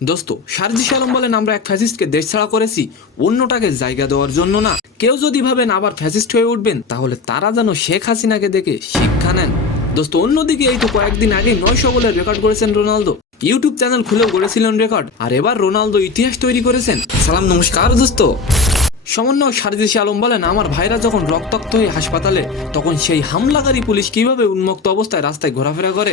দোস্ত, সার্জিস আলম বলেন আমরা এক ফ্যাসিস্টকে দেশ ছাড়া করেছি অন্যটাকে জায়গা দেওয়ার জন্য না। কেউ যদি ভাবেন আবার ফ্যাসিস্ট হয়ে উঠবেন তাহলে তারা যেন শেখ হাসিনাকে দেখে শিক্ষা নেন। দোস্ত, অন্যদিকে এই তো কয়েকদিন আগে 900 গোলের রেকর্ড করেছেন রোনালদো। ইউটিউব চ্যানেল খুলেও গড়েছিলেন রেকর্ড, আর এবার রোনালদো ইতিহাস তৈরি করেছেন। সালাম নমস্কার দোস্ত। সমন্বয় সার্জিস আলম বলেন আমার ভাইরা যখন রক্তাক্ত হয়ে হাসপাতালে, তখন সেই হামলাকারী পুলিশ কিভাবে উন্মুক্ত অবস্থায় রাস্তায় ঘোরাফেরা করে।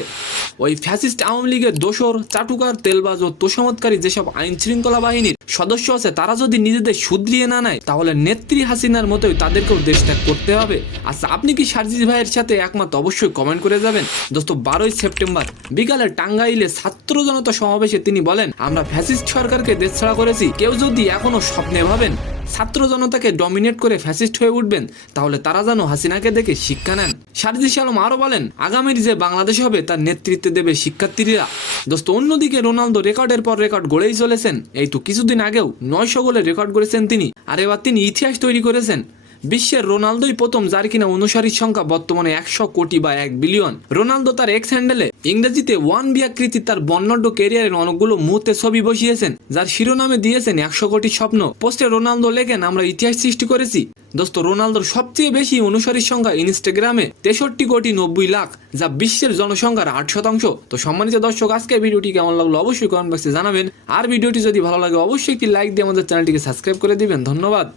ওই ফ্যাসিস্ট আওয়ামী লীগের দোসর, চাটুকার, তেলবাজ ও তোষামতকারী যেসব আইন শৃঙ্খলা বাহিনীর সদস্য আছে তারা যদি নিজেদের শুধরিয়ে না নেয় তাহলে নেত্রী হাসিনার মতোই তাদেরকেও দেশ ত্যাগ করতে হবে। আচ্ছা, আপনি কি সার্জিস ভাইয়ের সাথে একমত? অবশ্যই কমেন্ট করে যাবেন। দোস্ত, 12ই সেপ্টেম্বর বিকালে টাঙ্গাইলে ছাত্র জনতা সমাবেশে তিনি বলেন আমরা ফ্যাসিস্ট সরকারকে দেশ ছাড়া করেছি। কেউ যদি এখনো স্বপ্নে ভাবেন ছাত্র জনতাকে ডমিনেট করে ফ্যাসিস্ট হয়ে উঠবেন তাহলে তারা যেন হাসিনাকে দেখে শিক্ষা নেন। সার্জিস আলম আরো বলেন আগামীর যে বাংলাদেশ হবে তার নেতৃত্বে দেবে শিক্ষার্থীরা। দোস্ত, অন্যদিকে রোনালদো রেকর্ডের পর রেকর্ড গড়েই চলেছেন। এই তো কিছুদিন আগেও 900 গোলের রেকর্ড করেছেন তিনি, আর এবার তিনি ইতিহাস তৈরি করেছেন। বিশ্বের রোনালদোই প্রথম যার কিনা অনুসারীর সংখ্যা বর্তমানে 100 কোটি বা 1 বিলিয়ন। রোনালদো তার এক্স হ্যান্ডেলে ইংরেজিতে 1B আকৃতির তার বর্ণাঢ্য ক্যারিয়ারের অনেকগুলো মুহূর্তে ছবি বসিয়েছেন, যার শিরোনামে দিয়েছেন 100 কোটি স্বপ্ন। পোস্টে রোনালদো লেখেন আমরা ইতিহাস সৃষ্টি করেছি। দোস্ত, রোনালদোর সবচেয়ে বেশি অনুসারীর সংখ্যা ইনস্টাগ্রামে 63 কোটি 90 লাখ, যা বিশ্বের জনসংখ্যার 8%। তো সম্মানিত দর্শক, আজকে ভিডিওটি কেমন লাগলো অবশ্যই কমেন্ট বক্সে জানাবেন। আর ভিডিওটি যদি ভালো লাগে অবশ্যই একটি লাইক দিয়ে আমাদের চ্যানেলটিকে সাবস্ক্রাইব করে দিবেন। ধন্যবাদ।